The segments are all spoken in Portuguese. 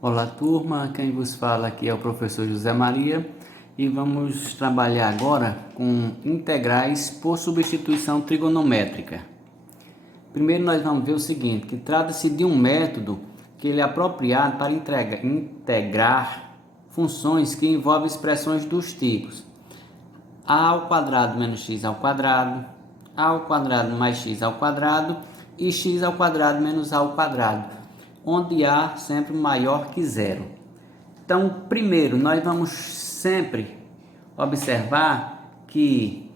Olá, turma. Quem vos fala aqui é o professor José Maria e vamos trabalhar agora com integrais por substituição trigonométrica. Primeiro nós vamos ver o seguinte, que trata-se de um método que ele é apropriado para integrar funções que envolvem expressões dos tipos a ao quadrado menos x ao quadrado, a ao quadrado mais x ao quadrado e x ao quadrado menos a ao quadrado, onde a sempre maior que zero. Então, primeiro, nós vamos sempre observar que,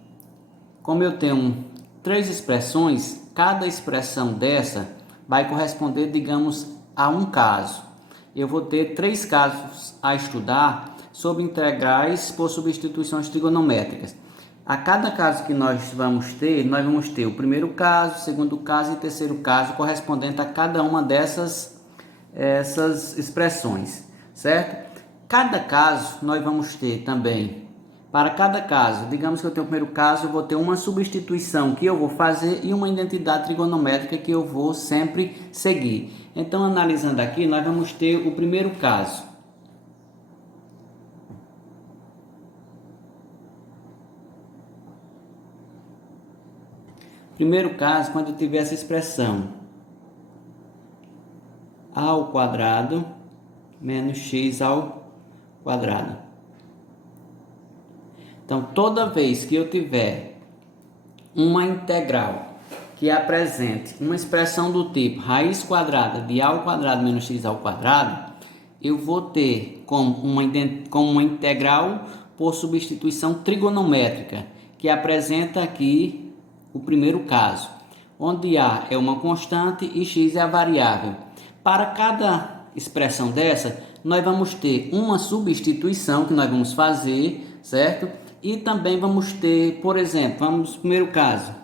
como eu tenho três expressões, cada expressão dessa vai corresponder, digamos, a um caso. Eu vou ter três casos a estudar sobre integrais por substituições trigonométricas. A cada caso que nós vamos ter o primeiro caso, o segundo caso e o terceiro caso correspondente a cada uma essas expressões, certo? Cada caso nós vamos ter também, para cada caso, digamos que eu tenho o primeiro caso, eu vou ter uma substituição que eu vou fazer e uma identidade trigonométrica que eu vou sempre seguir. Então, analisando aqui, nós vamos ter o primeiro caso. Primeiro caso, quando eu tiver essa expressão a ao quadrado menos x ao quadrado. Então, toda vez que eu tiver uma integral que apresente uma expressão do tipo raiz quadrada de a ao quadrado menos x ao quadrado, eu vou ter como uma integral por substituição trigonométrica, que apresenta aqui o primeiro caso, onde a é uma constante e x é a variável. Para cada expressão dessa, nós vamos ter uma substituição que nós vamos fazer, certo? E também vamos ter, por exemplo, vamos no primeiro caso.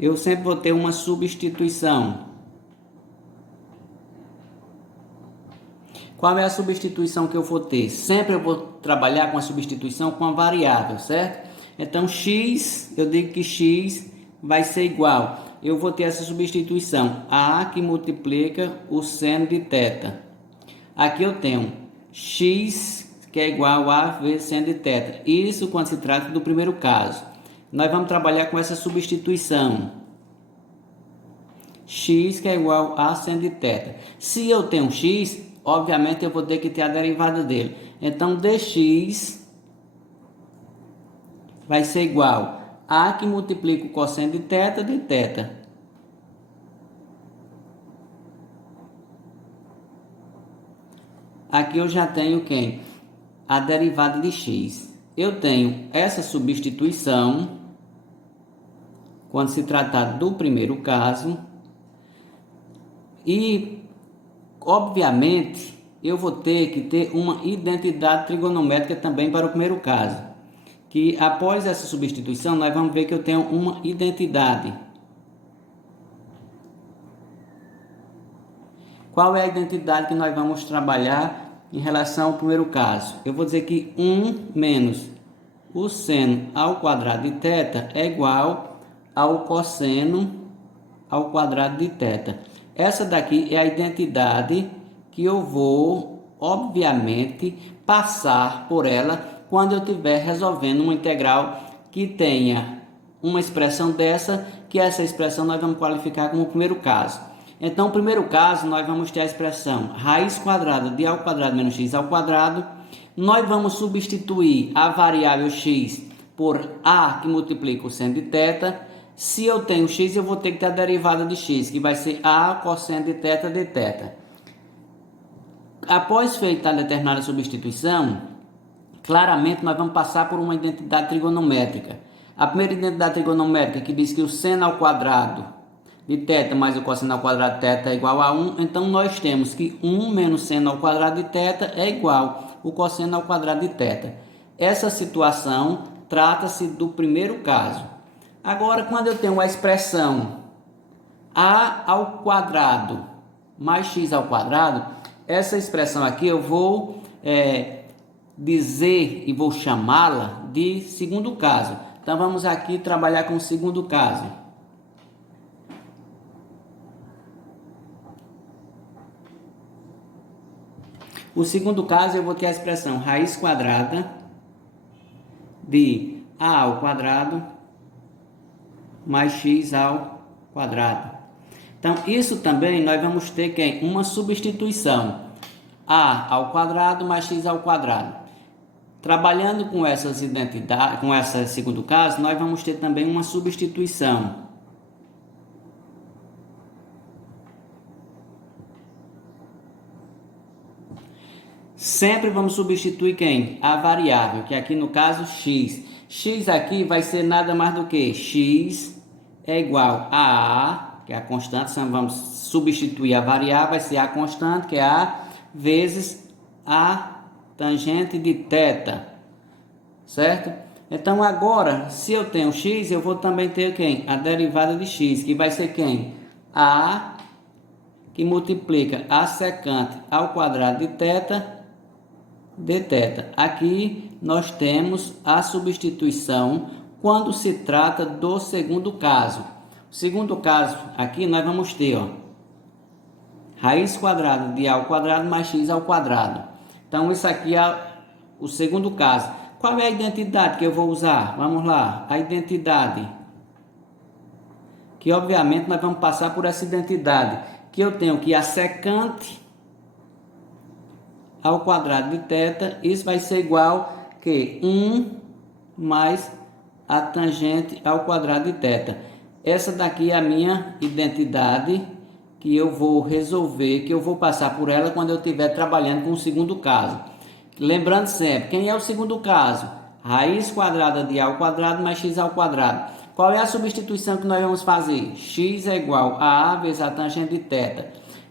Eu sempre vou ter uma substituição. Qual é a substituição que eu vou ter? Sempre eu vou trabalhar com a substituição com a variável, certo? Então, x, eu digo que x vai ser igual. Eu vou ter essa substituição, a que multiplica o seno de θ. Aqui eu tenho x, que é igual a vezes seno de θ. Isso quando se trata do primeiro caso. Nós vamos trabalhar com essa substituição. X que é igual a seno de θ. Se eu tenho x, obviamente eu vou ter que ter a derivada dele. Então, dx vai ser igual a que multiplica o cosseno de θ de θ. Aqui eu já tenho quem? A derivada de x. Eu tenho essa substituição quando se tratar do primeiro caso. E, obviamente, eu vou ter que ter uma identidade trigonométrica também para o primeiro caso. Que após essa substituição, nós vamos ver que eu tenho uma identidade. Qual é a identidade que nós vamos trabalhar em relação ao primeiro caso? Eu vou dizer que 1 menos o seno ao quadrado de θ é igual ao cosseno ao quadrado de θ. Essa daqui é a identidade que eu vou, obviamente, passar por ela quando eu estiver resolvendo uma integral que tenha uma expressão dessa, que essa expressão nós vamos qualificar como o primeiro caso. Então, no primeiro caso, nós vamos ter a expressão raiz quadrada de a ao quadrado menos x ao quadrado. Nós vamos substituir a variável x por a que multiplica o seno de θ. Se eu tenho x, eu vou ter que ter a derivada de x, que vai ser a cosseno de θ de θ. Após feita a determinada substituição, claramente nós vamos passar por uma identidade trigonométrica. A primeira identidade trigonométrica que diz que o seno ao quadrado de θ mais o cosseno ao quadrado de θ é igual a 1. Então, nós temos que 1 menos seno ao quadrado de θ é igual o cosseno ao quadrado de θ. Essa situação trata-se do primeiro caso. Agora, quando eu tenho a expressão a ao quadrado mais x ao quadrado, essa expressão aqui eu vou dizer e vou chamá-la de segundo caso. Então, vamos aqui trabalhar com o segundo caso. O segundo caso, eu vou ter a expressão raiz quadrada de a ao quadrado mais x ao quadrado. Então, isso também nós vamos ter que uma substituição. A ao quadrado mais x ao quadrado. Trabalhando com essas identidades, com esse segundo caso, nós vamos ter também uma substituição. Sempre vamos substituir quem? A variável, que aqui no caso x. X aqui vai ser nada mais do que x é igual a A, que é a constante, vamos substituir a variável, vai ser a constante, que é A, vezes a tangente de θ, certo? Então agora, se eu tenho x, eu vou também ter quem? A derivada de x, que vai ser quem? A que multiplica a secante ao quadrado de θ dθ. Aqui nós temos a substituição quando se trata do segundo caso. O segundo caso, aqui nós vamos ter, ó, raiz quadrada de a ao quadrado mais x ao quadrado. Então, isso aqui é o segundo caso. Qual é a identidade que eu vou usar? Vamos lá, a identidade. Que, obviamente, nós vamos passar por essa identidade. Que eu tenho que a secante ao quadrado de θ, isso vai ser igual que 1 mais a tangente ao quadrado de θ. Essa daqui é a minha identidade que eu vou resolver, que eu vou passar por ela quando eu estiver trabalhando com o segundo caso. Lembrando sempre, quem é o segundo caso? Raiz quadrada de a ao quadrado mais x ao quadrado. Qual é a substituição que nós vamos fazer? X é igual a vezes a tangente de θ.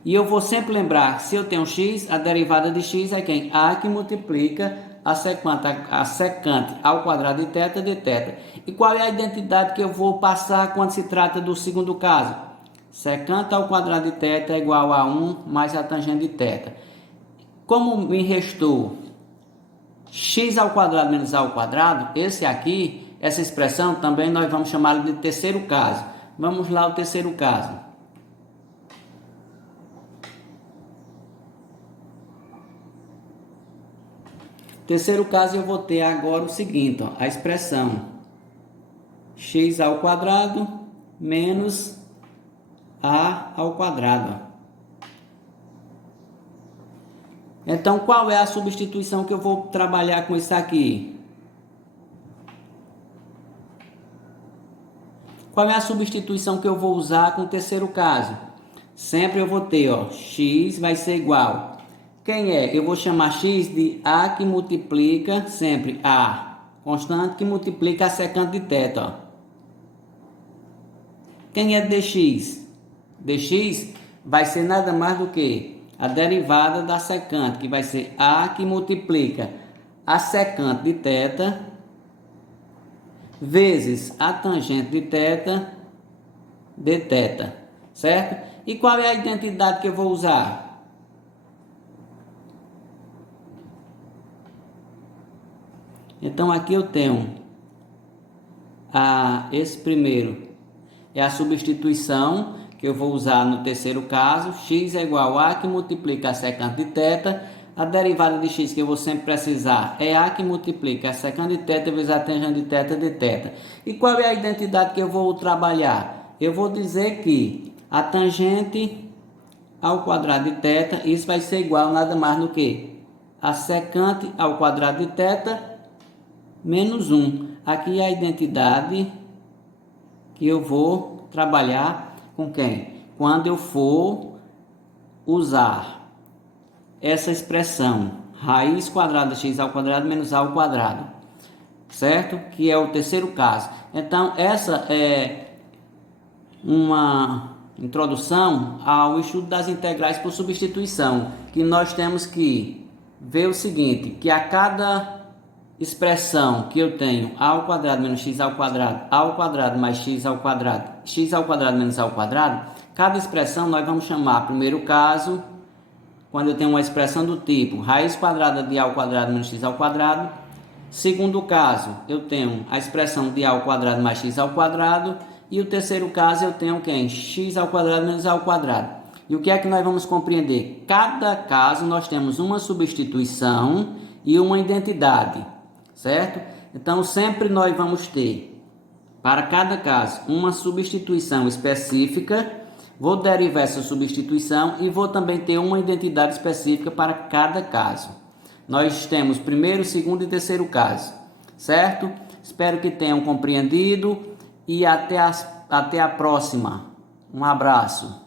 E eu vou sempre lembrar, se eu tenho x, a derivada de x é quem? A que multiplica a secante ao quadrado de θ dθ. E qual é a identidade que eu vou passar quando se trata do segundo caso? Secante ao quadrado de θ é igual a 1 mais a tangente de θ. Como me restou x ao quadrado menos a ao quadrado, esse aqui, essa expressão também nós vamos chamar de terceiro caso. Vamos lá ao terceiro caso. Terceiro caso, eu vou ter agora o seguinte, ó, a expressão x ao quadrado menos a ao quadrado. Então, qual é a substituição que eu vou trabalhar com isso aqui? Qual é a substituição que eu vou usar com o terceiro caso? Sempre eu vou ter, ó, x vai ser igual. Quem é? Eu vou chamar x de a que multiplica sempre a constante que multiplica a secante de θ. Ó. Quem é dx? Dx vai ser nada mais do que a derivada da secante, que vai ser a que multiplica a secante de θ vezes a tangente de θ dθ, certo? E qual é a identidade que eu vou usar? Então, aqui eu tenho esse primeiro é a substituição que eu vou usar no terceiro caso. X é igual a que multiplica a secante de θ. A derivada de x que eu vou sempre precisar é a que multiplica a secante de θ vezes a tangente de θ dθ. E qual é a identidade que eu vou trabalhar? Eu vou dizer que a tangente ao quadrado de θ, isso vai ser igual nada mais do que a secante ao quadrado de θ menos 1. Aqui é a identidade que eu vou trabalhar com quem? Quando eu for usar essa expressão, raiz quadrada x ao quadrado menos a ao quadrado, certo? Que é o terceiro caso. Então, essa é uma introdução ao estudo das integrais por substituição, que nós temos que ver o seguinte, que a cada expressão que eu tenho a ao quadrado menos x ao quadrado mais x ao quadrado menos a ao quadrado, cada expressão nós vamos chamar, primeiro caso, quando eu tenho uma expressão do tipo raiz quadrada de a ao quadrado menos x ao quadrado. Segundo caso, eu tenho a expressão de a ao quadrado mais x ao quadrado. E o terceiro caso, eu tenho quem? X ao quadrado menos a ao quadrado. E o que é que nós vamos compreender? Cada caso nós temos uma substituição e uma identidade, certo? Então sempre nós vamos ter, para cada caso, uma substituição específica. Vou derivar essa substituição e vou também ter uma identidade específica para cada caso. Nós temos primeiro, segundo e terceiro caso, certo? Espero que tenham compreendido e até a próxima. Um abraço.